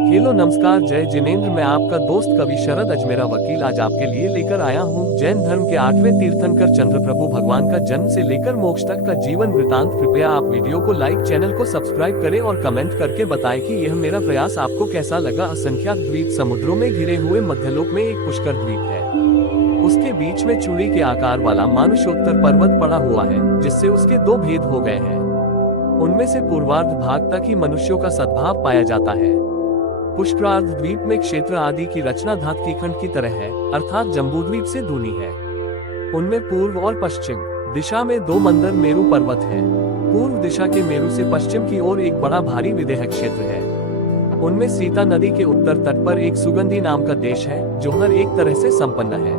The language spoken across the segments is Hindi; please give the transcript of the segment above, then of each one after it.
हेलो नमस्कार, जय जिनेंद्र। मैं आपका दोस्त कवि शरद अजमेरा वकील आज आपके लिए लेकर आया हूँ जैन धर्म के 8वें तीर्थंकर चंद्रप्रभु भगवान का जन्म से लेकर मोक्ष तक का जीवन वृतांत। कृपया आप वीडियो को लाइक, चैनल को सब्सक्राइब करें और कमेंट करके बताएं कि यह मेरा प्रयास आपको कैसा लगा। असंख्यात द्वीप समुद्रों में घिरे हुए मध्यलोक में एक पुष्कर द्वीप है। उसके बीच में चूड़ी के आकार वाला मानुषोत्तर पर्वत पड़ा हुआ है, जिससे उसके दो भेद हो गए हैं। उनमें से पूर्वार्ध भाग तक ही मनुष्यों का सद्भाव पाया जाता है। पुष्करार्ध द्वीप में क्षेत्र आदि की रचना धातु खंड की तरह है, अर्थात जम्बूद्वीप से दूनी है। उनमें पूर्व और पश्चिम दिशा में दो मंदर मेरु पर्वत है। पूर्व दिशा के मेरु से पश्चिम की ओर एक बड़ा भारी विदेह क्षेत्र है। उनमें सीता नदी के उत्तर तट पर एक सुगंधी नाम का देश है, जो हर एक तरह से संपन्न है।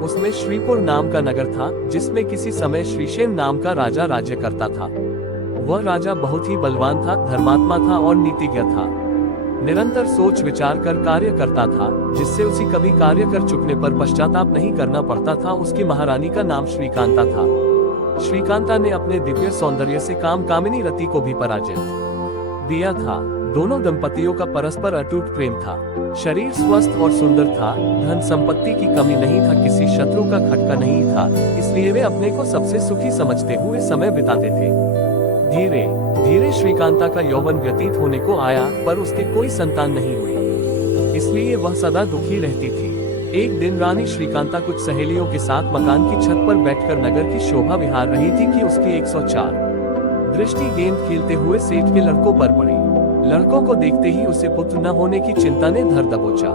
उसमें श्रीपुर नाम का नगर था, जिसमें किसी समय श्रीशेन नाम का राजा राज्य करता था। वह राजा बहुत ही बलवान था, धर्मात्मा था और नीतिज्ञ था। निरंतर सोच विचार कर कार्य करता था, जिससे उसे कभी कार्य कर चुकने पर पश्चाताप नहीं करना पड़ता था। उसकी महारानी का नाम श्रीकांता था। श्रीकांता ने अपने दिव्य सौंदर्य से काम कामिनी रति को भी पराजित दिया था। दोनों दंपतियों का परस्पर अटूट प्रेम था। शरीर स्वस्थ और सुंदर था, धन संपत्ति की कमी नहीं था, किसी शत्रु का खटका नहीं था। इसलिए वे अपने को सबसे सुखी समझते हुए समय बिताते थे। धीरे धीरे श्रीकांता का यौवन व्यतीत होने को आया, पर उसके कोई संतान नहीं हुई। इसलिए वह सदा दुखी रहती थी। एक दिन रानी श्रीकांता कुछ सहेलियों के साथ मकान की छत पर बैठकर नगर की शोभा विहार रही थी कि उसकी 104 दृष्टि गेंद खेलते हुए सेठ के लड़कों पर पड़ी। लड़कों को देखते ही उसे पुत्र न होने की चिंता ने धर दबोचा।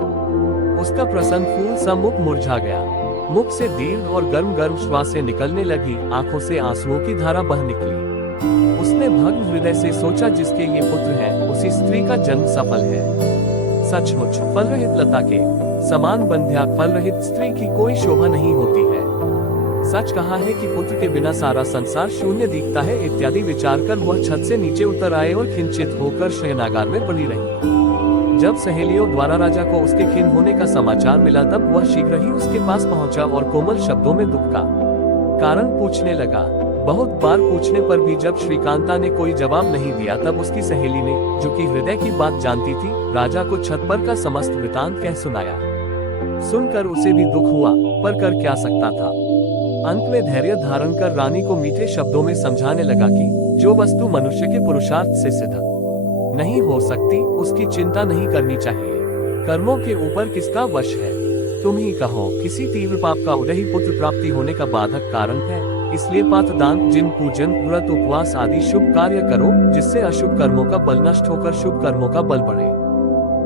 उसका प्रसन्न फूल सा मुख मुरझा गया। मुख से दीर्घ और गर्म गर्म श्वासें निकलने लगी, आंखों से आंसुओं की धारा बह निकली। उसने भग्न हृदय से सोचा, जिसके ये पुत्र है, उसी स्त्री का जन्म सफल है। सचमुच फलरहित लता के समान बंध्या फलरहित स्त्री की कोई शोभा नहीं होती है। सच कहा है कि पुत्र के बिना सारा संसार शून्य दिखता है। इत्यादि विचार कर वह छत से नीचे उतर आए और खिंचित होकर शयनागार में पड़ी रही। जब सहेलियों द्वारा राजा को उसके खिन होने का समाचार मिला, तब वह शीघ्र ही उसके पास पहुंचा और कोमल शब्दों में दुख का कारण पूछने लगा। बहुत बार पूछने पर भी जब श्रीकांता ने कोई जवाब नहीं दिया, तब उसकी सहेली ने, जो कि हृदय की बात जानती थी, राजा को छत पर का समस्त वृतांत कह सुनाया। सुनकर उसे भी दुख हुआ, पर कर क्या सकता था। अंत में धैर्य धारण कर रानी को मीठे शब्दों में समझाने लगा कि जो वस्तु मनुष्य के पुरुषार्थ से सिद्ध नहीं हो सकती, उसकी चिंता नहीं करनी चाहिए। कर्मों के ऊपर किसका वश है, तुम ही कहो। किसी तीव्र पाप का उदय ही पुत्र प्राप्ति होने का बाधक कारण है। इसलिए पात्रदान, जिन पूजन, व्रत, उपवास आदि शुभ कार्य करो, जिससे अशुभ कर्मों का बल नष्ट होकर शुभ कर्मों का बल बढ़े।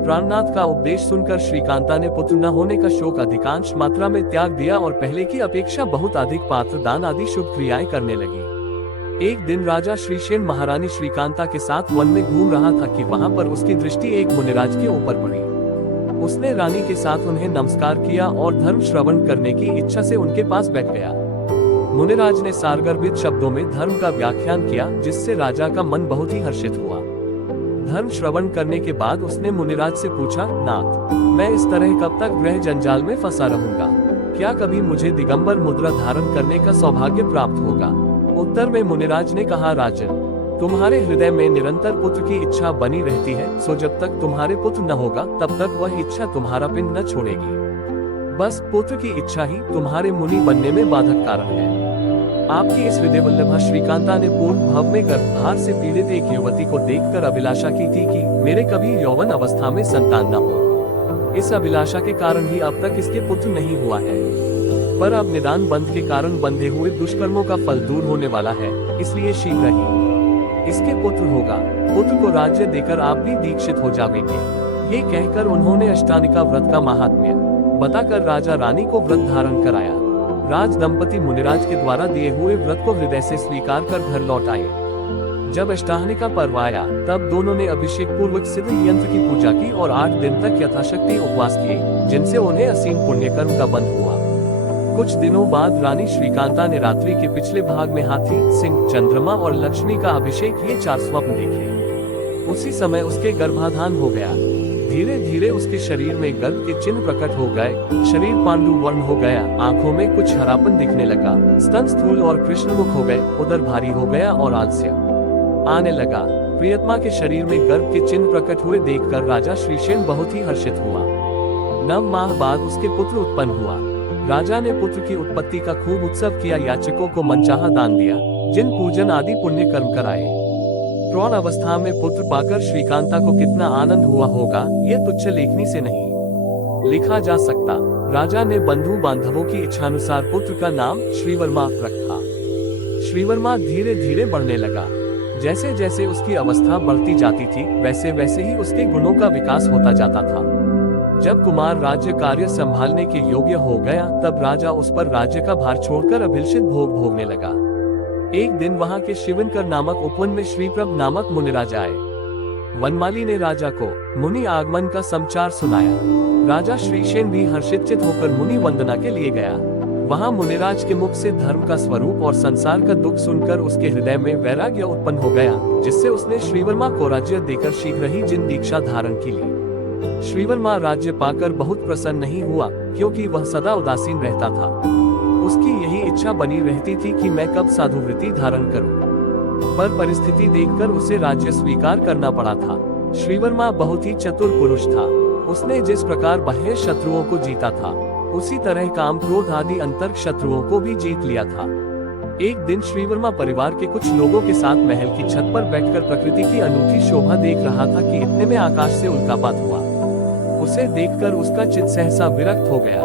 प्राणनाथ का उपदेश सुनकर श्रीकांता ने पुत्र न होने का शोक अधिकांश मात्रा में त्याग दिया और पहले की अपेक्षा बहुत अधिक पात्रदान आदि शुभ क्रियाएं करने लगी। एक दिन राजा श्रीशेन महारानी श्रीकांता के साथ वन में घूम रहा था कि वहां पर उसकी दृष्टि एक मुनिराज के ऊपर पड़ी। उसने रानी के साथ उन्हें नमस्कार किया और धर्म श्रवण करने की इच्छा से उनके पास बैठ गया। मुनिराज ने सारगर्भित शब्दों में धर्म का व्याख्यान किया, जिससे राजा का मन बहुत ही हर्षित हुआ। धर्म श्रवण करने के बाद उसने मुनिराज से पूछा, नाथ, मैं इस तरह कब तक ग्रह जंजाल में फंसा रहूंगा? क्या कभी मुझे दिगंबर मुद्रा धारण करने का सौभाग्य प्राप्त होगा? उत्तर में मुनिराज ने कहा, राजन, तुम्हारे हृदय में निरंतर पुत्र की इच्छा बनी रहती है, सो जब तक तुम्हारे पुत्र न होगा, तब तक वह इच्छा तुम्हारा पिंड न छोड़ेगी। बस पुत्र की इच्छा ही तुम्हारे मुनि बनने में बाधक कारण है। आपकी इस हृदय वल्लभा श्रीकांता ने पूर्व भाव में गर्भभार से पीड़ित एक युवती को देखकर अभिलाषा की थी कि मेरे कभी यौवन अवस्था में संतान न हो। इस अभिलाषा के कारण ही अब तक इसके पुत्र नहीं हुआ है। पर अब निदान बंध के कारण बंधे हुए दुष्कर्मों का फल दूर होने वाला है, इसलिए शीघ्र ही इसके पुत्र होगा। पुत्र को राज्य देकर आप भी दीक्षित हो जाएंगे। ये कहकर उन्होंने अष्टानिका व्रत का महात्म्य बताकर राजा रानी को व्रत धारण कराया। राज दंपति मुनिराज के द्वारा दिए हुए व्रत को हृदय से स्वीकार कर घर लौट आए। जब अष्टाहनिका पर्व आया, तब दोनों ने अभिषेक पूर्वक सिद्ध यंत्र की पूजा की और 8 दिन तक यथाशक्ति उपवास किए, जिनसे उन्हें असीम पुण्य कर्म का बंध हुआ। कुछ दिनों बाद रानी श्रीकांता ने रात्रि के पिछले भाग में हाथी, सिंह, चंद्रमा और लक्ष्मी का अभिषेक, ये 4 स्वप्न देखे। उसी समय उसके गर्भाधान हो गया। धीरे धीरे उसके शरीर में गर्भ के चिन्ह प्रकट हो गए। शरीर पांडु वर्ण हो गया, आंखों में कुछ हरापन दिखने लगा, स्तन स्थूल और कृष्णमुख हो गए, उदर भारी हो गया और आलस्य आने लगा। प्रियतमा के शरीर में गर्भ के चिन्ह प्रकट हुए देखकर राजा श्रीशेन बहुत ही हर्षित हुआ। 9 माह बाद उसके पुत्र उत्पन्न हुआ। राजा ने पुत्र की उत्पत्ति का खूब उत्सव किया, याचकों को मनचाहा दान दिया, जिन पूजन आदि पुण्य कर्म कराए। प्रौढ़ अवस्था में पुत्र पाकर श्रीकांता को कितना आनंद हुआ होगा, ये तुच्छ लेखनी से नहीं लिखा जा सकता। राजा ने बंधु बांधवों की इच्छानुसार पुत्र का नाम श्रीवर्मा रखा। श्रीवर्मा धीरे धीरे बढ़ने लगा। जैसे जैसे उसकी अवस्था बढ़ती जाती थी, वैसे वैसे ही उसके गुणों का विकास होता जाता था। जब कुमार राज्य कार्य संभालने के योग्य हो गया, तब राजा उस पर राज्य का भार छोड़कर अभिलषित भोग भोगने लगा। एक दिन वहां के शिवनकर नामक उपवन में श्रीप्रभ नामक मुनिराज आए। वनमाली ने राजा को मुनि आगमन का समाचार सुनाया। राजा श्रीशेन भी हर्षित होकर मुनि वंदना के लिए गया। वहां मुनिराज के मुख से धर्म का स्वरूप और संसार का दुख सुनकर उसके हृदय में वैराग्य उत्पन्न हो गया, जिससे उसने श्रीवर्मा को राज्य देकर शीघ्र ही जिन दीक्षा धारण की ली। श्रीवर्मा राज्य पाकर बहुत प्रसन्न नहीं हुआ, क्योंकि वह सदा उदासीन रहता था। उसकी यही इच्छा बनी रहती थी कि मैं कब साधुवृत्ति धारण करूं, पर परिस्थिति देखकर उसे राज्य स्वीकार करना पड़ा था। श्रीवर्मा बहुत ही चतुर पुरुष था। उसने जिस प्रकार बाह्य शत्रुओं को जीता था, उसी तरह काम क्रोध आदि अंतर्क शत्रुओं को भी जीत लिया था। एक दिन श्रीवर्मा परिवार के कुछ लोगों के साथ महल की छत पर बैठकर प्रकृति की अनूठी शोभा देख रहा था कि इतने में आकाश से उल्कापात हुआ। उसे देखकर उसका चित्त सहसा विरक्त हो गया।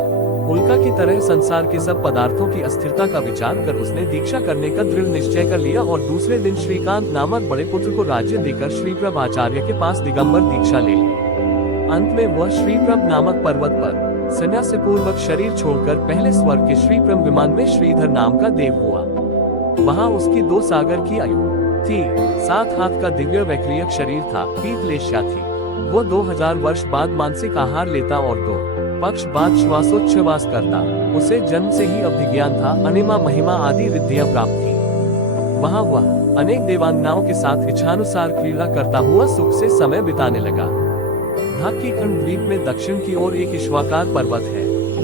उल्का की तरह संसार के सब पदार्थों की अस्थिरता का विचार कर उसने दीक्षा करने का दृढ़ निश्चय कर लिया और दूसरे दिन श्रीकांत नामक बड़े पुत्र को राज्य देकर श्रीप्रभ आचार्य के पास दिगंबर दीक्षा ले ली। अंत में वह श्रीप्रभ नामक पर्वत पर संन्यास पूर्वक शरीर छोड़कर पहले स्वर्ग के श्रीप्रभ विमान में श्रीधर नाम का देव हुआ। वहां उसकी 2 सागर की आयु थी, 7 हाथ का दिव्य वैक्रियक शरीर था, पीठ लेश्या थी। वो 2000 वर्ष बाद मानसिक आहार लेता और 2 पक्ष बाद श्वासोच्छ्वास करता। उसे जन्म से ही अभिज्ञान था, अनिमा महिमा आदि रिद्धियां प्राप्त थी। वहां वह अनेक देवांगनाओं के साथ इच्छानुसार क्रीड़ा करता हुआ सुख से समय बिताने लगा। धाकीखंड द्वीप में दक्षिण की ओर एक ईश्वाकार पर्वत है।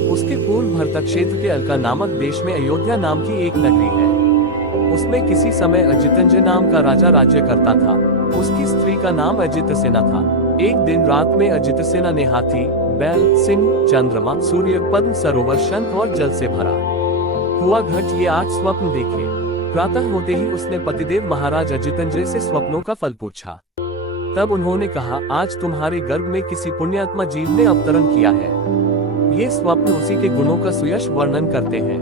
उसके पूर्व भरतक क्षेत्र के अलका नामक देश में अयोध्या नाम की एक नगरी है। उसमें किसी समय अजितंजय नाम का राजा राज्य करता था। उसकी स्त्री का नाम अजितसेना था। एक दिन रात में अजितसेना ने हाथी, बैल, सिंह, चंद्रमा, सूर्य, पद्म, सरोवर, शंख और जल से भरा हुआ घट ये 8 स्वप्न देखे। प्रातः होते ही उसने पतिदेव महाराज अजितंजय से स्वप्नों का फल पूछा। तब उन्होंने कहा, आज तुम्हारे गर्भ में किसी पुण्यात्मा जीव ने अवतरण किया है। ये स्वप्न उसी के गुणों का सुयश वर्णन करते हैं।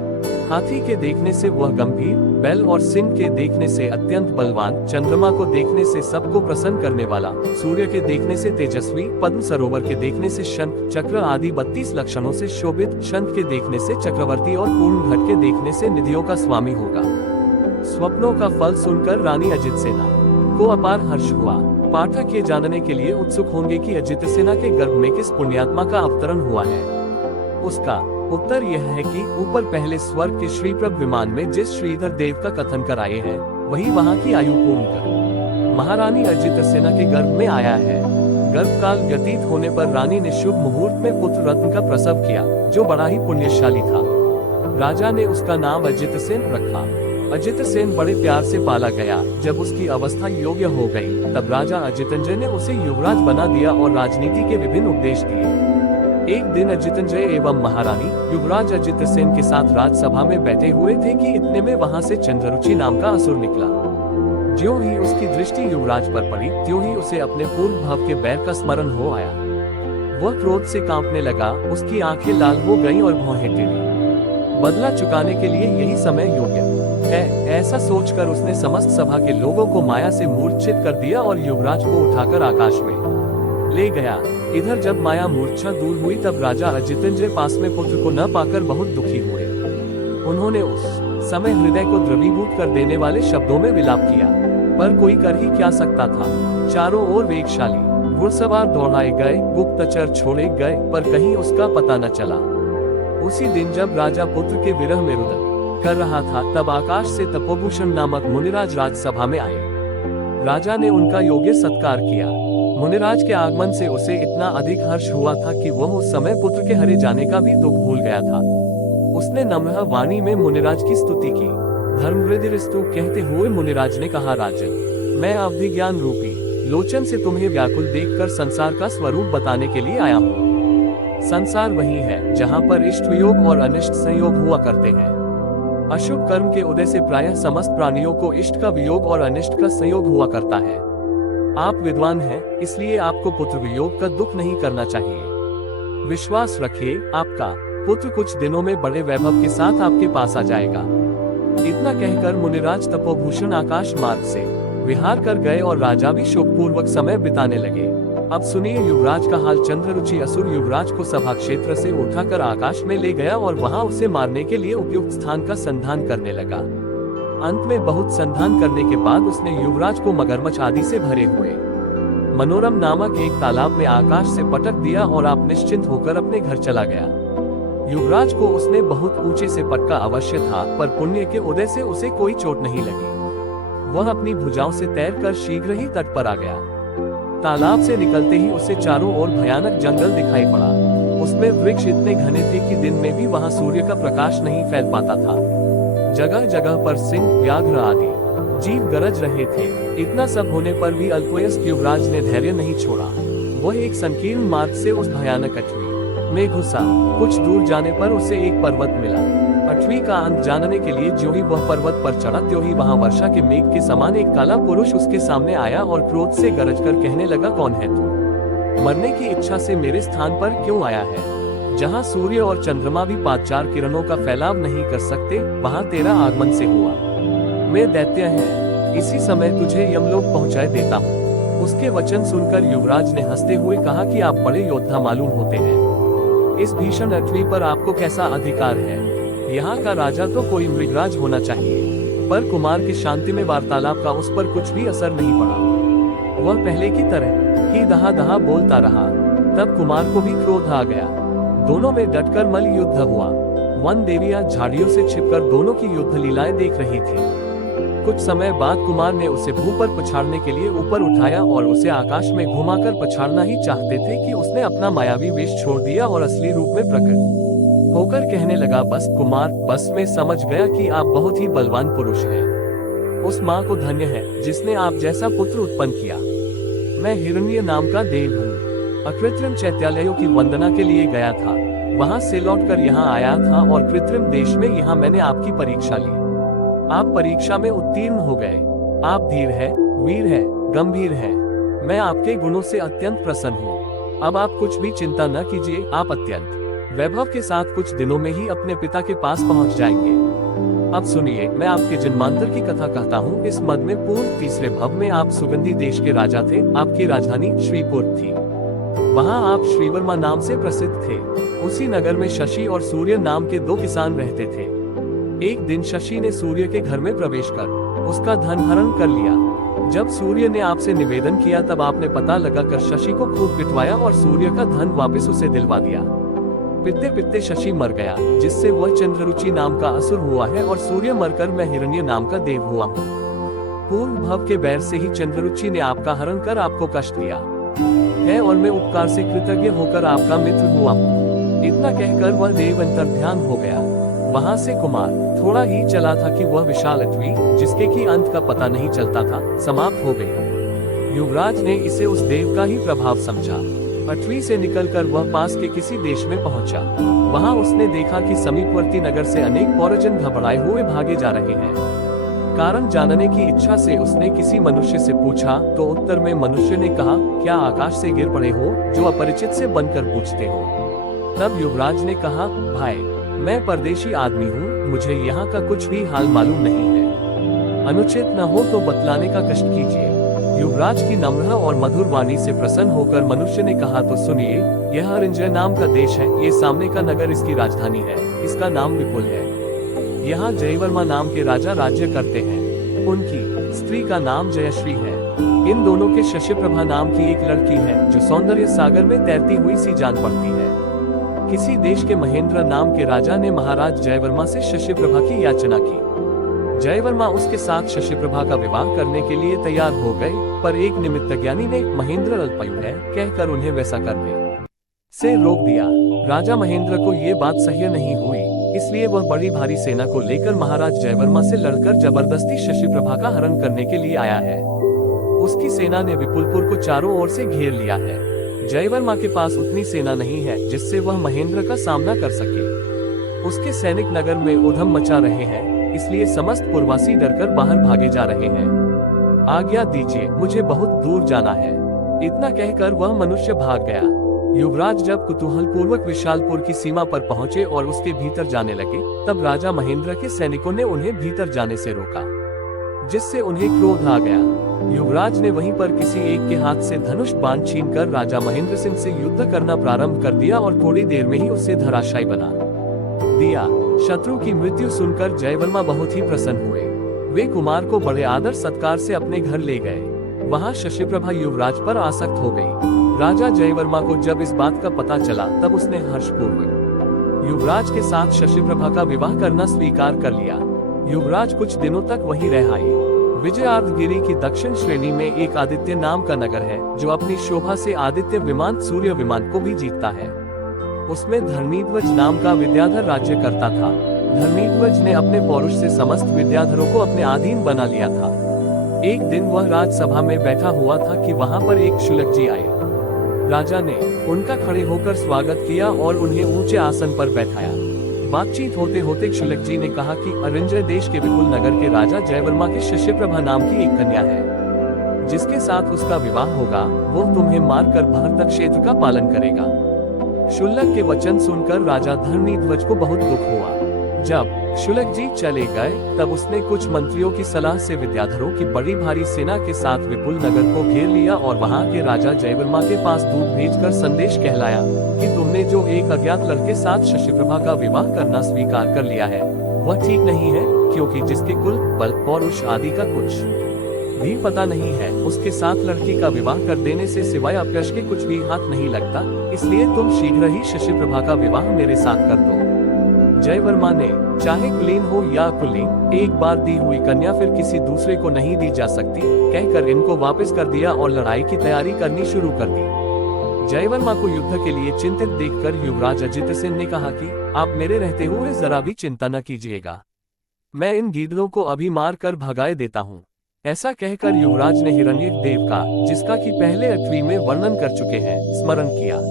हाथी के देखने से वह गंभीर, बैल और सिंह के देखने से अत्यंत बलवान, चंद्रमा को देखने से सबको प्रसन्न करने वाला, सूर्य के देखने से तेजस्वी, पद्म सरोवर के देखने से शंख, चक्र आदि 32 लक्षणों से शोभित, शंख के देखने से चक्रवर्ती और पूर्ण घट के देखने से निधियों का स्वामी होगा। स्वप्नों का फल सुनकर रानी अजितसेना को अपार हर्ष हुआ। पाठक ये जानने के लिए उत्सुक होंगे कि अजितसेना के गर्भ में किस पुण्यात्मा का अवतरण हुआ है। उसका उत्तर यह है कि ऊपर पहले स्वर्ग के श्रीप्रभ विमान में जिस श्रीधर देव का कथन कराए हैं, वही वहां की आयु पूर्ण कर महारानी अजितसेना के गर्भ में आया है। गर्भकाल व्यतीत होने पर रानी ने शुभ मुहूर्त में पुत्र रत्न का प्रसव किया, जो बड़ा ही पुण्यशाली था। राजा ने उसका नाम अजितसेन रखा। अजितसेन बड़े प्यार से पाला गया। जब उसकी अवस्था योग्य हो गई, तब राजा अजितंजय ने उसे युवराज बना दिया और राजनीति के विभिन्न उपदेश दिए। एक दिन अजितंजय एवं महारानी युवराज अजितसेन के साथ राजसभा में बैठे हुए थे कि इतने में वहां से चंद्ररुचि नाम का असुर निकला। ज्यों ही उसकी दृष्टि युवराज पर पड़ी, त्यों ही उसे अपने पूर्व भाव के बैर का स्मरण हो आया। वह क्रोध से कांपने लगा, उसकी आंखें लाल हो गईं और भौहें टेढ़ी। बदला चुकाने के लिए यही समय योग्य है, ऐसा सोचकर उसने समस्त सभा के लोगों को माया से मूर्छित कर दिया और युवराज को उठाकर आकाश में ले गया। इधर जब माया मूर्छा दूर हुई, तब राजा अजितंजय पास में पुत्र को न पाकर बहुत दुखी हुए। उन्होंने उस समय हृदय को द्रवीभूत कर देने वाले शब्दों में विलाप किया, पर कोई कर ही क्या सकता था। चारों ओर वेगशाली घुड़सवार दौड़ाए गए, गुप्तचर छोड़े गए, पर कहीं उसका पता न चला। उसी दिन जब राजा पुत्र के विरह में रुदन कर रहा था, तब आकाश से तपोभूषण नामक मुनिराज राजसभा में आए। राजा ने उनका योग्य सत्कार किया। मुनिराज के आगमन से उसे इतना अधिक हर्ष हुआ था कि वह उस समय पुत्र के हरे जाने का भी दुख भूल गया था। उसने नम्र वाणी में मुनिराज की स्तुति की। धर्मवृद्धिस्तु कहते हुए मुनिराज ने कहा, राजन, मैं अवधि ज्ञान रूपी लोचन से तुम्हें व्याकुल देखकर संसार का स्वरूप बताने के लिए आया हूँ। संसार वही है जहाँ पर इष्ट वियोग और अनिष्ट संयोग हुआ करते हैं। अशुभ कर्म के उदय से प्रायः समस्त प्राणियों को इष्ट का वियोग और अनिष्ट का संयोग हुआ करता है। आप विद्वान हैं, इसलिए आपको पुत्र वियोग का दुख नहीं करना चाहिए। विश्वास रखिए, आपका पुत्र कुछ दिनों में बड़े वैभव के साथ आपके पास आ जाएगा। इतना कहकर मुनिराज तपोभूषण आकाश मार्ग से विहार कर गए और राजा भी शोकपूर्वक समय बिताने लगे। अब सुनिए युवराज का हाल। चंद्ररुचि असुर युवराज को सभा क्षेत्र से उठाकर आकाश में ले गया और वहां उसे मारने के लिए उपयुक्त स्थान का संधान करने लगा। अंत में बहुत संधान करने के बाद उसने युवराज को मगरमच्छ आदि से भरे हुए मनोरम नामक एक तालाब में आकाश से पटक दिया और आप निश्चिंत होकर अपने घर चला गया। युवराज को उसने बहुत ऊंचे से पटका अवश्य था, पर पुण्य के उदय से उसे कोई चोट नहीं लगी। वह अपनी भुजाओं से तैरकर शीघ्र ही तट पर आ गया। तालाब से निकलते ही उसे चारों ओर भयानक जंगल दिखाई पड़ा। उसमें वृक्ष इतने घने थे कि दिन में भी वहां सूर्य का प्रकाश नहीं फैल पाता था। जगह जगह पर सिंह, व्याघ्र आदि जीव गरज रहे थे। इतना सब होने पर भी अल्पवयस्क युवराज ने धैर्य नहीं छोड़ा। वह एक संकीर्ण मार्ग से उस भयानक अटवी में घुसा। कुछ दूर जाने पर उसे एक पर्वत मिला। अटवी का अंत जानने के लिए ज्यों ही वह पर्वत पर चढ़ा त्यों ही वहां वर्षा के मेघ के समान एक काला पुरुष उसके सामने आया और क्रोध से गरज कर कहने लगा, कौन है तू? मरने की इच्छा से मेरे स्थान पर क्यों आया है? जहाँ सूर्य और चंद्रमा भी 5-4 किरणों का फैलाव नहीं कर सकते, वहाँ तेरा आगमन से हुआ। मैं दैत्य है, इसी समय तुझे यमलोक पहुँचाए देता हूँ। उसके वचन सुनकर युवराज ने हंसते हुए कहा कि आप बड़े योद्धा मालूम होते हैं। इस भीषण अटवी पर आपको कैसा अधिकार है? यहाँ का राजा तो कोई मृगराज होना चाहिए। पर कुमार के शांति में वार्तालाप का उस पर कुछ भी असर नहीं पड़ा। वह पहले की तरह ही दहा दहा बोलता रहा। तब कुमार को भी क्रोध आ गया। दोनों में डटकर मल युद्ध हुआ। वन देवियां झाड़ियों से छिपकर दोनों की युद्ध लीलाएं देख रही थी। कुछ समय बाद कुमार ने उसे भू पर पछाड़ने के लिए ऊपर उठाया और उसे आकाश में घुमाकर पछाड़ना ही चाहते थे कि उसने अपना मायावी वेश छोड़ दिया और असली रूप में प्रकट होकर कहने लगा, बस कुमार, बस मैं समझ गया कि आप बहुत ही बलवान पुरुष हैं। उस माँ को धन्य है जिसने आप जैसा पुत्र उत्पन्न किया। मैं हिरण्य नाम का देव हूँ। अकृत्रिम चैत्यालयों की वंदना के लिए गया था। वहाँ से लौटकर यहाँ आया था और कृत्रिम देश में यहाँ मैंने आपकी परीक्षा ली। आप परीक्षा में उत्तीर्ण हो गए। आप धीर है, वीर है, गंभीर है। मैं आपके गुणों से अत्यंत प्रसन्न हूँ। अब आप कुछ भी चिंता न कीजिए। आप अत्यंत वैभव के साथ कुछ दिनों में ही अपने पिता के पास पहुंच जाएंगे। अब सुनिए, मैं आपके जन्मांतर की कथा कहता हूँ। इस मद में पूर्व 3 भव में आप सुगंधी देश के राजा थे। आपकी राजधानी श्रीपुर थी। वहाँ आप श्रीवर्मा नाम से प्रसिद्ध थे। उसी नगर में शशि और सूर्य नाम के 2 किसान रहते थे। एक दिन शशि ने सूर्य के घर में प्रवेश कर उसका धन हरण कर लिया। जब सूर्य ने आपसे निवेदन किया तब आपने पता लगाकर शशि को खूब पिटवाया और सूर्य का धन वापस उसे दिलवा दिया। पिटते पिटते शशि मर गया, जिससे वह चंद्ररुचि नाम का असुर हुआ है और सूर्य मरकर मैं हिरण्य नाम का देव हुआ हूँ। पूर्व भव के बैर से ही चंद्ररुचि ने आपका हरण कर आपको कष्ट दिया है और मैं उपकार से कृतज्ञ होकर आपका मित्र हुआ हूँ। इतना कहकर वह देव अंतर्ध्यान हो गया। वहाँ से कुमार थोड़ा ही चला था कि वह विशाल अटवी, जिसके की अंत का पता नहीं चलता था, समाप्त हो गई। युवराज ने इसे उस देव का ही प्रभाव समझा। अटवी से निकलकर वह पास के किसी देश में पहुंचा। वहां उसने देखा कि समीपवर्ती नगर से अनेक पौरजन घबराए हुए भागे जा रहे हैं। कारण जानने की इच्छा से उसने किसी मनुष्य से पूछा तो उत्तर में मनुष्य ने कहा, क्या आकाश से गिर पड़े हो जो अपरिचित से बनकर पूछते हो? तब युवराज ने कहा, भाई, मैं परदेशी आदमी हूँ, मुझे यहाँ का कुछ भी हाल मालूम नहीं है। अनुचित न हो तो बतलाने का कष्ट कीजिए। युवराज की नम्र और मधुर वाणी से प्रसन्न होकर मनुष्य ने कहा, तो सुनिए, यह हरिंजय नाम का देश है। ये सामने का नगर इसकी राजधानी है। इसका नाम विपुल है। यहाँ जयवर्मा नाम के राजा राज्य करते हैं। उनकी स्त्री का नाम जयश्री है। इन दोनों के शशिप्रभा नाम की एक लड़की है जो सौंदर्य सागर में तैरती हुई सी जान पड़ती है। किसी देश के महेंद्र नाम के राजा ने महाराज जयवर्मा से शशिप्रभा की याचना की। जयवर्मा उसके साथ शशिप्रभा का विवाह करने के लिए तैयार हो गए, पर एक निमित्त ज्ञानी ने महेंद्र अल्पायु है कहकर उन्हें वैसा करने से रोक दिया। राजा महेंद्र को ये बात सह्य नहीं हुई, इसलिए वह बड़ी भारी सेना को लेकर महाराज जयवर्मा से लड़कर जबरदस्ती शशिप्रभा का हरण करने के लिए आया है। उसकी सेना ने विपुलपुर को चारों ओर से घेर लिया है। जयवर्मा के पास उतनी सेना नहीं है जिससे वह महेंद्र का सामना कर सके। उसके सैनिक नगर में उधम मचा रहे हैं, इसलिए समस्त पुरवासी डरकर बाहर भागे जा रहे हैं। आज्ञा दीजिए, मुझे बहुत दूर जाना है। इतना कहकर वह मनुष्य भाग गया। युवराज जब कुतूहल पूर्वक विशालपुर की सीमा पर पहुंचे और उसके भीतर जाने लगे, तब राजा महेंद्र के सैनिकों ने उन्हें भीतर जाने से रोका, जिससे उन्हें क्रोध आ गया। युवराज ने वहीं पर किसी एक के हाथ से धनुष बाण छीनकर राजा महेंद्र सिंह से युद्ध करना प्रारंभ कर दिया और थोड़ी देर में ही उससे धराशायी बना दिया। शत्रु की मृत्यु सुनकर जयवर्मा बहुत ही प्रसन्न हुए। वे कुमार को बड़े आदर सत्कार से अपने घर ले गए। वहां शशिप्रभा युवराज पर आसक्त हो गई। राजा जयवर्मा को जब इस बात का पता चला, तब उसने हर्षपूर्वक युवराज के साथ शशिप्रभा का विवाह करना स्वीकार कर लिया। युवराज कुछ दिनों तक वहीं रह आए। विजयार्धगिरी की दक्षिण श्रेणी में एक आदित्य नाम का नगर है, जो अपनी शोभा से आदित्य विमान सूर्य विमान को भी जीतता है। उसमें धर्मीध्वज नाम का विद्याधर राज्य करता था। धर्मीध्वज ने अपने पौरुष से समस्त विद्याधरों को अपने अधीन बना लिया था। एक दिन वह राजसभा में बैठा हुआ था कि वहां पर एक शुलक जी आए। राजा ने उनका खड़े होकर स्वागत किया और उन्हें ऊंचे आसन पर बैठाया। बातचीत होते होते शुलक जी ने कहा कि अरिंजय देश के विपुल नगर के राजा जयवर्मा के शशिप्रभा नाम की एक कन्या है, जिसके साथ उसका विवाह होगा। वो तुम्हें मारकर भरतक क्षेत्र का पालन करेगा। शुल्लक के वचन सुनकर राजा धर्मीध्वज को बहुत दुख हुआ। जब शुल्लक जी चले गए, तब उसने कुछ मंत्रियों की सलाह से विद्याधरों की बड़ी भारी सेना के साथ विपुल नगर को घेर लिया और वहां के राजा जयवर्मा के पास दूत भेजकर संदेश कहलाया कि तुमने जो एक अज्ञात लड़के साथ शशिप्रभा का विवाह करना स्वीकार कर लिया है, वह ठीक नहीं है, क्योंकि जिसके कुल बल पौरुष आदि का कुछ भी पता नहीं है, उसके साथ लड़की का विवाह कर देने से सिवाय अपयश के कुछ भी हाथ नहीं लगता। इसलिए तुम शीघ्र ही शशिप्रभा का विवाह मेरे साथ कर दो। जयवर्मा ने चाहे कुलीन हो या कुलीन, एक बार दी हुई कन्या फिर किसी दूसरे को नहीं दी जा सकती, कहकर इनको वापस कर दिया और लड़ाई की तैयारी करनी शुरू कर दी। जयवर्मा को युद्ध के लिए चिंतित देखकर युवराज अजित सिंह ने कहा कि आप मेरे रहते हुए जरा भी चिंता न कीजिएगा, मैं इन गीदड़ों को अभी मार कर भगाए देता हूँ। ऐसा कहकर युवराज ने हिरण्यक देव का, जिसका कि पहले 8वीं में वर्णन कर चुके हैं, स्मरण किया।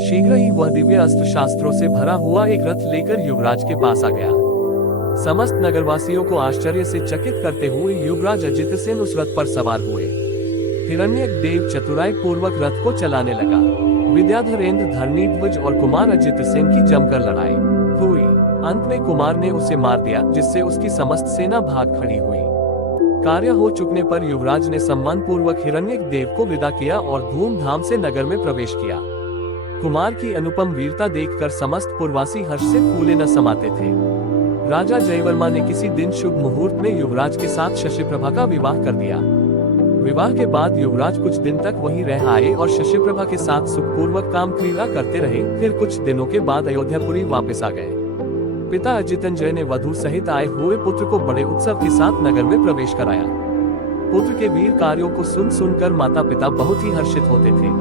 शीघ्र ही वह दिव्य अस्त्र शास्त्रों से भरा हुआ एक रथ लेकर युवराज के पास आ गया। समस्त नगरवासियों को आश्चर्य से चकित करते हुए युवराज अजित सिंह उस रथ पर सवार हुए। हिरण्यक देव चतुराई पूर्वक रथ को चलाने लगा। विद्याधरेंद्र, धर्मीध्वज और कुमार अजित सिंह की जमकर लड़ाई हुई। अंत में कुमार ने उसे मार दिया, जिससे उसकी समस्त सेना भाग खड़ी हुई। कार्य हो चुकने पर युवराज ने सम्मान पूर्वक हिरण्यक देव को विदा किया और धूमधाम से नगर में प्रवेश किया। कुमार की अनुपम वीरता देखकर समस्त पुरवासी हर्ष से फूले न समाते थे। राजा जयवर्मा ने किसी दिन शुभ मुहूर्त में युवराज के साथ शशिप्रभा का विवाह कर दिया। विवाह के बाद युवराज कुछ दिन तक वहीं रह आए और शशिप्रभा के साथ सुखपूर्वक काम क्रीड़ा करते रहे। फिर कुछ दिनों के बाद अयोध्यापुरी वापस आ गए। पिता अजितंजय ने वधू सहित आए हुए पुत्र को बड़े उत्सव के साथ नगर में प्रवेश कराया। पुत्र के वीर कार्यों को सुनकर माता पिता बहुत ही हर्षित होते थे।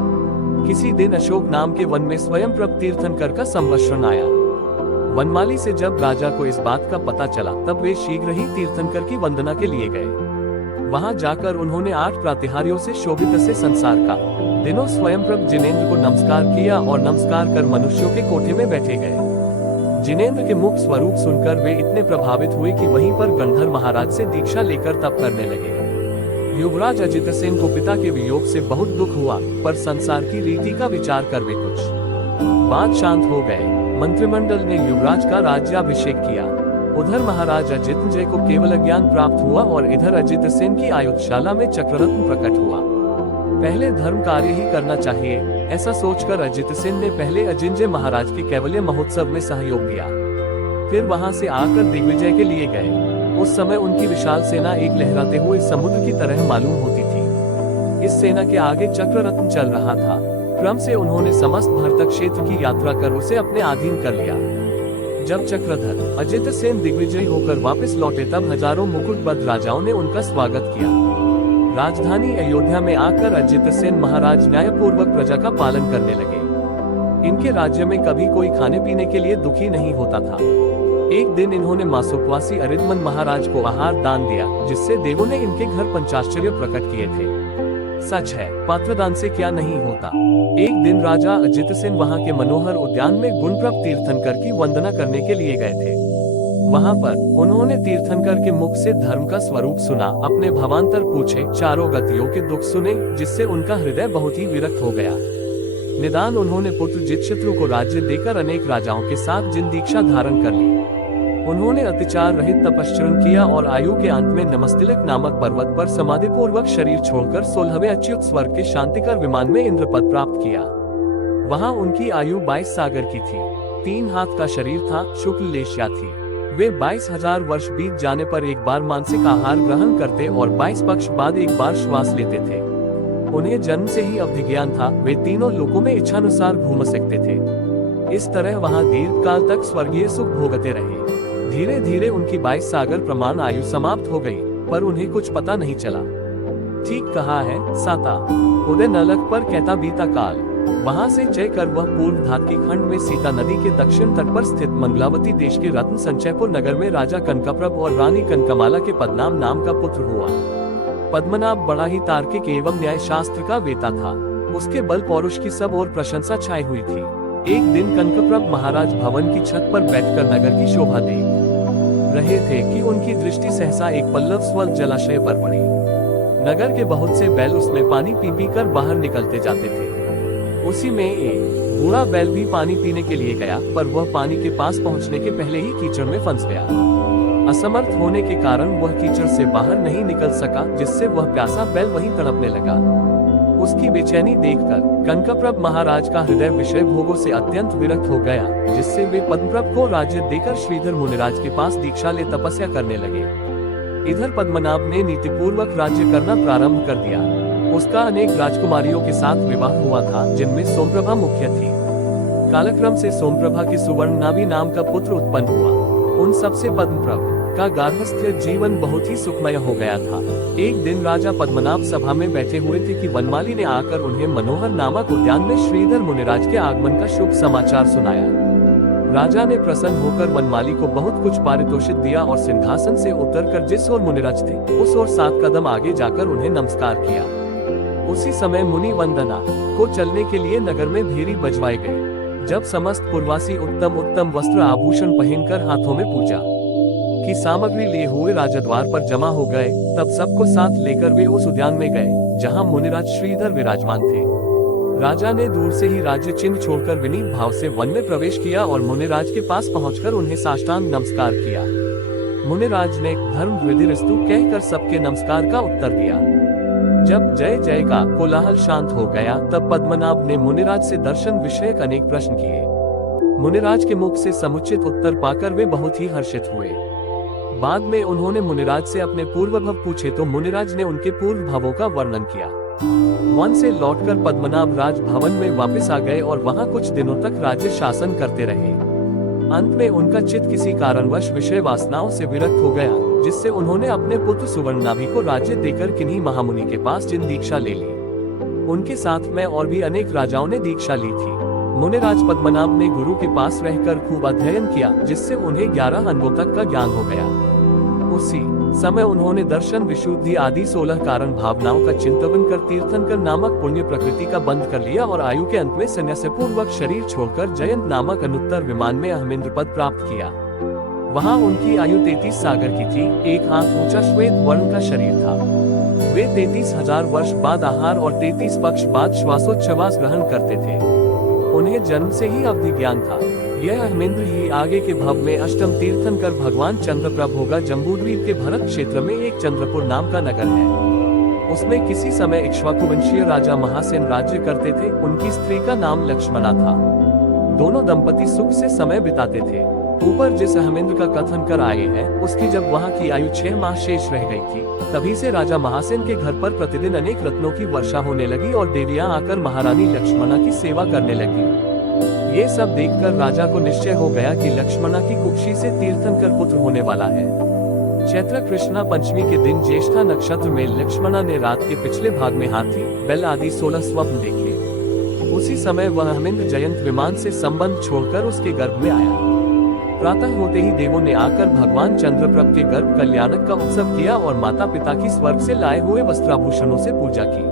किसी दिन अशोक नाम के वन में स्वयं प्रभ तीर्थंकर का संवत्सरण आया। वनमाली से जब राजा को इस बात का पता चला, तब वे शीघ्र ही तीर्थंकर की वंदना के लिए गए। वहां जाकर उन्होंने 8 प्रातिहार्यों से शोभित से संसार का दिनों स्वयं प्रभ जिनेंद्र को नमस्कार किया और नमस्कार कर मनुष्यों के कोठे में बैठे गए। जिनेंद्र के मुख स्वरूप सुनकर वे इतने प्रभावित हुए कि वहीं पर गंधर्व महाराज से दीक्षा लेकर तप करने लगे। युवराज अजित सिंह को पिता के वियोग से बहुत दुख हुआ, पर संसार की रीति का विचार कर वे कुछ बात शांत हो गए। मंत्रिमंडल ने युवराज का राज्याभिषेक किया। उधर महाराज अजितंजय को केवल ज्ञान प्राप्त हुआ और इधर अजित सिंह की आयुधशाला में चक्ररत्न प्रकट हुआ। पहले धर्म कार्य ही करना चाहिए, ऐसा सोचकर अजित सिंह ने पहले अजिंजय महाराज के कैवल्य महोत्सव में सहयोग दिया। फिर वहां से आकर दिग्विजय के लिए गए। उस समय उनकी विशाल सेना एक लहराते हुए समुद्र की तरह मालूम होती थी। इस सेना के आगे चक्ररत्न चल रहा था। क्रम से उन्होंने समस्त भरतक क्षेत्र की यात्रा कर उसे अपने अधीन कर लिया। जब चक्रधर अजित सिंह दिग्विजय होकर वापस लौटे, तब हजारों मुकुटबद्ध राजाओं ने उनका स्वागत किया। राजधानी अयोध्या में आकर अजित सिंह महाराज न्यायपूर्वक प्रजा का पालन करने लगे। इनके राज्य में कभी कोई खाने पीने के लिए दुखी नहीं होता था। एक दिन इन्होंने मासुकवासी अरिदमन महाराज को आहार दान दिया, जिससे देवों ने इनके घर पंचाश्चर्य प्रकट किए थे। सच है, पात्रदान से क्या नहीं होता। एक दिन राजा अजित सिंह वहाँ के मनोहर उद्यान में गुणप्रभ तीर्थंकर की वंदना करने के लिए गए थे। वहाँ पर उन्होंने तीर्थंकर के मुख से धर्म का स्वरूप सुना, अपने भावांतर पूछे, चारों गतियों के दुख सुने, जिससे उनका हृदय बहुत ही विरक्त हो गया। निदान उन्होंने पुत्र जितशत्रु को राज्य देकर अनेक राजाओं के साथ जिन दीक्षा धारण कर ली। उन्होंने अत्याचार रहित तपश्चरण किया और आयु के अंत में नमस्तिलक नामक पर्वत पर समाधि पूर्वक शरीर छोड़कर 16वें अच्युत स्वर्ग के शांतिकर विमान में इंद्र पद प्राप्त किया। वहाँ उनकी आयु 22 सागर की थी। 3 हाथ का शरीर था, शुक्ल लेश्या थी। वे 22,000 वर्ष बीत जाने पर एक बार मानसिक आहार ग्रहण करते और 22 पक्ष बाद एक बार श्वास लेते थे। उन्हें जन्म से ही अवधि ज्ञान था, वे तीनों लोकों में इच्छानुसार घूम सकते थे। इस तरह वहाँ दीर्घ काल तक स्वर्गीय सुख भोगते रहे। धीरे धीरे उनकी 22 सागर प्रमाण आयु समाप्त हो गई, पर उन्हें कुछ पता नहीं चला। ठीक कहा है साता, उदय नलक पर कहता बीता काल। वहाँ से चय कर वह पूर्व धात के खंड में सीता नदी के दक्षिण तट पर स्थित मंगलावती देश के रत्न संचयपुर नगर में राजा कनकाप्रभ और रानी कनकमाला के पद्मनाभ नाम का पुत्र हुआ। पद्मनाभ बड़ा ही तार्किक एवं न्याय शास्त्र का वेता था। उसके बल पौरुष की सब और प्रशंसा छाई हुई थी। एक दिन कनकाप्रभ महाराज भवन की छत पर बैठकर नगर की शोभा देख रहे थे कि उनकी दृष्टि सहसा एक पल्लव स्वल्प जलाशय पर पड़ी। नगर के बहुत से बैल उसमें पानी पी पी कर बाहर निकलते जाते थे। उसी में एक बूढ़ा बैल भी पानी पीने के लिए गया, पर वह पानी के पास पहुंचने के पहले ही कीचड़ में फंस गया। असमर्थ होने के कारण वह कीचड़ से बाहर नहीं निकल सका, जिससे वह प्यासा बैल वहीं तड़पने लगा। उसकी बेचैनी देखकर कनकाप्रभ महाराज का हृदय विषय भोगों से अत्यंत विरक्त हो गया, जिससे वे पद्मप्रभ को राज्य देकर श्रीधर मुनिराज के पास दीक्षा ले तपस्या करने लगे। इधर पद्मनाभ ने नीतिपूर्वक राज्य करना प्रारंभ कर दिया। उसका अनेक राजकुमारियों के साथ विवाह हुआ था, जिनमें सोमप्रभा मुख्य थी। कालक्रम से सोमप्रभा के सुवर्णनाभि नाम का पुत्र उत्पन्न हुआ। उन सबसे पद्मप्रभ का गार्हस्थ्य जीवन बहुत ही सुखमय हो गया था। एक दिन राजा पद्मनाभ सभा में बैठे हुए थे कि वनमाली ने आकर उन्हें मनोहर नामक उद्यान में श्रीधर मुनिराज के आगमन का शुभ समाचार सुनाया। राजा ने प्रसन्न होकर वनमाली को बहुत कुछ पारितोषिक दिया और सिंहासन से उतरकर जिस ओर मुनिराज थे उस ओर 7 कदम आगे जाकर उन्हें नमस्कार किया। उसी समय मुनि वंदना को चलने के लिए नगर में भेरी बजवाई गई। जब समस्त पुरवासी उत्तम उत्तम वस्त्र आभूषण पहनकर हाथों में पूजा की सामग्री लिए हुए राजद्वार पर जमा हो गए, तब सबको साथ लेकर वे उस उद्यान में गए जहां मुनिराज श्रीधर विराजमान थे। राजा ने दूर से ही राज्य चिन्ह छोड़कर विनीत भाव से वन में प्रवेश किया और मुनिराज के पास पहुंचकर उन्हें साष्टांग नमस्कार किया। मुनिराज ने धर्म विधिरस्तु कहकर सबके नमस्कार का उत्तर दिया। जब जय जय का कोलाहल शांत हो गया, तब पद्मनाभ ने मुनिराज से दर्शन विषयक अनेक प्रश्न किए। मुनिराज के मुख से समुचित उत्तर पाकर वे बहुत ही हर्षित हुए। बाद में उन्होंने मुनिराज से अपने पूर्व भव पूछे तो मुनिराज ने उनके पूर्व भवों का वर्णन किया। वन से लौटकर पद्मनाभ राज भवन में वापस आ गए और वहां कुछ दिनों तक राज्य शासन करते रहे। अंत में उनका चित्त किसी कारणवश विषय वासनाओं से विरक्त हो गया, जिससे उन्होंने अपने पुत्र सुवर्णनाभि को राज्य देकर किन्हीं महामुनि के पास जिन दीक्षा ले ली। उनके साथ में और भी अनेक राजाओं ने दीक्षा ली थी। मुनिराज पद्मनाभ ने गुरु के पास रहकर खूब अध्ययन किया, जिससे उन्हें 11 अंगों तक का ज्ञान हो गया। उसी समय उन्होंने दर्शन, विशुद्धि आदि 16 कारण भावनाओं का चिंतन कर तीर्थंकर नामक पुण्य प्रकृति का बंध कर लिया और आयु के अंत में संन्यास पूर्वक शरीर छोड़कर जयंत नामक अनुत्तर विमान में अहमेंद्र पद प्राप्त किया। वहाँ उनकी आयु 33 सागर की थी। 1 हाथ ऊंचा श्वेत वर्ण का शरीर था। वे 33,000 वर्ष बाद आहार और 33 पक्ष बाद श्वासोच्छ्वास ग्रहण करते थे। उन्हें जन्म से ही अवधि ज्ञान था। यह अहमेंद्र ही आगे के भव में अष्टम तीर्थंकर भगवान चंद्रप्रभ होगा। जम्बूद्वीप के भरत क्षेत्र में एक चंद्रपुर नाम का नगर है। उसमें किसी समय इक्ष्वाकुवंशीय राजा महासेन राज्य करते थे। उनकी स्त्री का नाम लक्ष्मणा था। दोनों दंपति सुख से समय बिताते थे। ऊपर जिस अहमेंद्र का कथन कर आए हैं, उसकी जब वहाँ की आयु 6 माह शेष रह गई थी, तभी से राजा महासेन के घर पर प्रतिदिन अनेक रत्नों की वर्षा होने लगी और देवियां आकर महारानी लक्ष्मणा की सेवा करने लगी। ये सब देखकर राजा को निश्चय हो गया कि लक्ष्मणा की कुक्षी से तीर्थंकर पुत्र होने वाला है। चैत्र कृष्णा पंचमी के दिन ज्येष्ठा नक्षत्र में लक्ष्मणा ने रात के पिछले भाग में हाथी, बैल आदि 16 स्वप्न देखे। उसी समय वह अहमेंद्र जयंत विमान से संबंध छोड़कर उसके गर्भ में आया। प्रातः होते ही देवों ने आकर भगवान चंद्रप्रभ के गर्भ कल्याणक का उत्सव किया और माता पिता की स्वर्ग से लाए हुए वस्त्राभूषणों से पूजा की।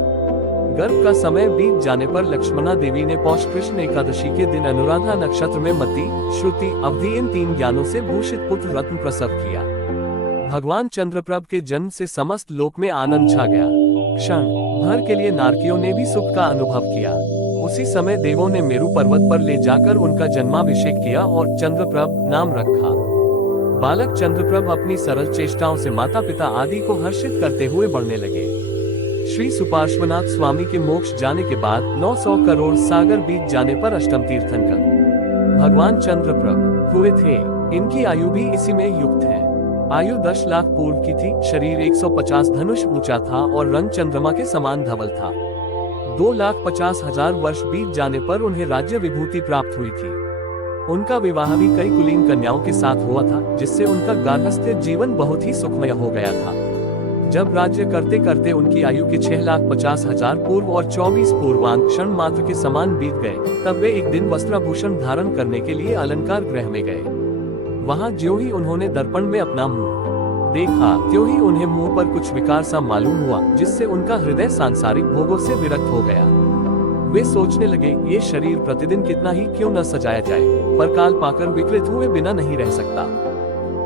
गर्भ का समय बीत जाने पर लक्ष्मणा देवी ने पौष कृष्ण एकादशी के दिन अनुराधा नक्षत्र में मति, श्रुति, अवधि इन 3 ज्ञानों से भूषित पुत्र रत्न प्रसव किया। भगवान चंद्रप्रभ के जन्म से समस्त लोक में आनंद छा गया। क्षण भर के लिए नारकियों ने भी सुख का अनुभव किया। उसी समय देवों ने मेरु पर्वत पर ले जाकर उनका जन्माभिषेक किया और चंद्रप्रभ नाम रखा। बालक चंद्रप्रभ अपनी सरल चेष्टाओं से माता पिता आदि को हर्षित करते हुए बढ़ने लगे। श्री सुपार्श्वनाथ स्वामी के मोक्ष जाने के बाद 900 करोड़ सागर बीत जाने पर अष्टम तीर्थंकर भगवान चंद्रप्रभ हुए थे। इनकी आयु भी इसी में युक्त है। आयु 10 लाख पूर्व की थी। शरीर 150 धनुष ऊंचा था और रंग चंद्रमा के समान धवल था। 2,50,000 वर्ष बीत जाने पर उन्हें राज्य विभूति प्राप्त हुई थी। उनका विवाह भी कई कुलीन कन्याओं के साथ हुआ था, जिससे उनका गार्हस्थ्य जीवन बहुत ही सुखमय हो गया था। जब राज्य करते करते उनकी आयु के 6,50,000 पूर्व और 24 पूर्वांक क्षण मात्र के समान बीत गए, तब वे एक दिन वस्त्राभूषण धारण करने के लिए अलंकार गृह में गए। वहां ज्यों ही उन्होंने दर्पण में अपना मुंह देखा, त्यों ही उन्हें मुंह पर कुछ विकार सा मालूम हुआ, जिससे उनका हृदय सांसारिक भोगों से विरक्त हो गया। वे सोचने लगे, ये शरीर प्रतिदिन कितना ही क्यों न सजाया जाए, पर काल पाकर विकृत हुए बिना नहीं रह सकता।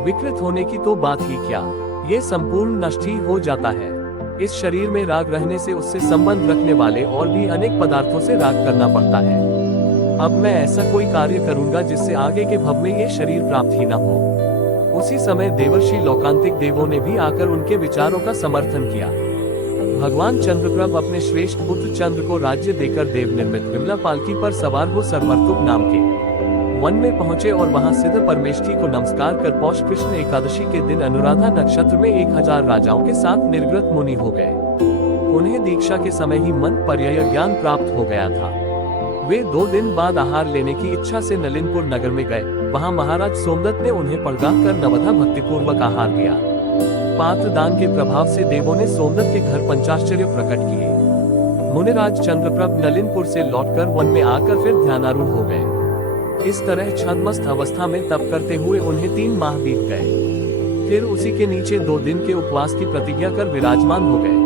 विकृत होने की तो बात ही क्या, ये संपूर्ण नष्ट ही हो जाता है। इस शरीर में राग रहने से उससे संबंध रखने वाले और भी अनेक पदार्थों से राग करना पड़ता है। अब मैं ऐसा कोई कार्य करूंगा जिससे आगे के भव में ये शरीर प्राप्त ही न हो। उसी समय देवर्षि लोकांतिक देवों ने भी आकर उनके विचारों का समर्थन किया। भगवान चंद्रप्रभ अपने श्रेष्ठ पुत्र चंद्र को राज्य देकर देव निर्मित विमला पालकी पर सवार हो सरमर्तुक नाम के वन में पहुंचे और वहां सिद्ध परमेष्ठी को नमस्कार कर पौष कृष्ण एकादशी के दिन अनुराधा नक्षत्र में 1000 राजाओं के साथ निर्गत मुनि हो गए। उन्हें दीक्षा के समय ही मन पर्यय ज्ञान प्राप्त हो गया था। वे 2 दिन बाद आहार लेने की इच्छा से नलिनपुर नगर में गए। वहां महाराज सोमदत्त ने उन्हें पड़गाह कर नवधा भक्तिपूर्वक आहार दिया। पात्र दान के प्रभाव से देवों ने सोमदत्त के घर पंचाश्चर्य प्रकट किए। मुनिराज चंद्रप्रभ नलिनपुर से लौटकर वन में आकर फिर ध्यानारूढ़ हो गए। इस तरह छद्मस्त अवस्था में तप करते हुए उन्हें 3 माह बीत गए। फिर उसी के नीचे 2 दिन के उपवास की प्रतिज्ञा कर विराजमान हो गए।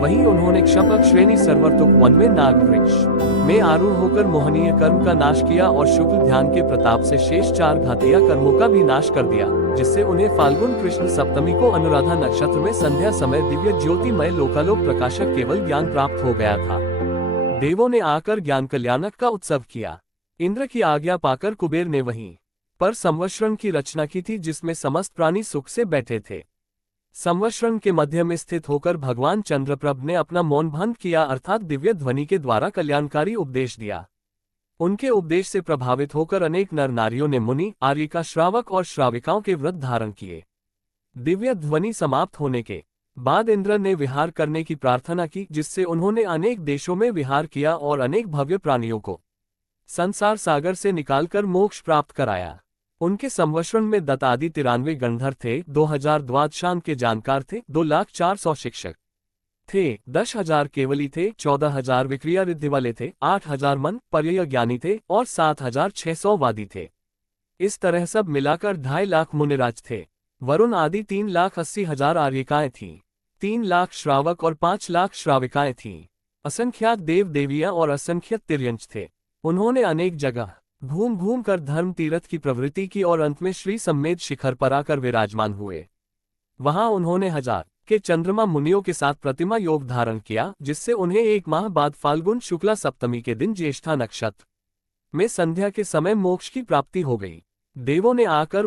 वहीं उन्होंने क्षपक श्रेणी सरवर्तुक वन में नाग वृक्ष में आरूढ़ होकर मोहनीय कर्म का नाश किया और शुक्ल ध्यान के प्रताप से शेष 4 घातिया कर्मों का भी नाश कर दिया, जिससे उन्हें फाल्गुन कृष्ण सप्तमी को अनुराधा नक्षत्र में संध्या समय दिव्य ज्योतिमय लोकालोक प्रकाशक केवल ज्ञान प्राप्त हो गया था। देवों ने आकर ज्ञान कल्याणक का उत्सव किया। इंद्र की आज्ञा पाकर कुबेर ने वहीं पर संवत्सरण की रचना की थी, जिसमें समस्त प्राणी सुख से बैठे थे। संवत्सरण के मध्य में स्थित होकर भगवान चंद्रप्रभ ने अपना मौन भंग किया, अर्थात दिव्य ध्वनि के द्वारा कल्याणकारी उपदेश दिया। उनके उपदेश से प्रभावित होकर अनेक नर नारियों ने मुनि, आर्यिका, श्रावक और श्राविकाओं के व्रत धारण किए। दिव्य ध्वनि समाप्त होने के बाद इंद्र ने विहार करने की प्रार्थना की, जिससे उन्होंने अनेक देशों में विहार किया और अनेक भव्य प्राणियों को संसार सागर से निकालकर मोक्ष प्राप्त कराया। उनके संवत्सरण में दत्त आदि 93 गणधर थे, 2000 द्वादशांग के जानकार थे, 2,04,000 शिक्षक थे, 10,000 केवली थे, 14,000 विक्रिया रिद्धि वाले थे, 8,000 मन पर्यय ज्ञानी थे और 7,600 वादी थे। इस तरह सब मिलाकर 2.5 लाख मुनिराज थे। वरुण आदि 3,80,000 आर्यिकाएं थीं, 3 लाख श्रावक और 5 लाख श्राविकाएं थीं। असंख्यात देव देवियां और असंख्यत तिर्यंच थे। उन्होंने अनेक जगह घूम घूम कर धर्म तीर्थ की प्रवृत्ति की और अंत में श्री सम्मेद शिखर पर आकर विराजमान हुए। वहां उन्होंने 1000 के चंद्रमा मुनियों के साथ प्रतिमा योग धारण किया, जिससे उन्हें 1 माह बाद फाल्गुन शुक्ला सप्तमी के दिन ज्येष्ठा नक्षत्र में संध्या के समय मोक्ष की प्राप्ति हो गई। देवों ने आकर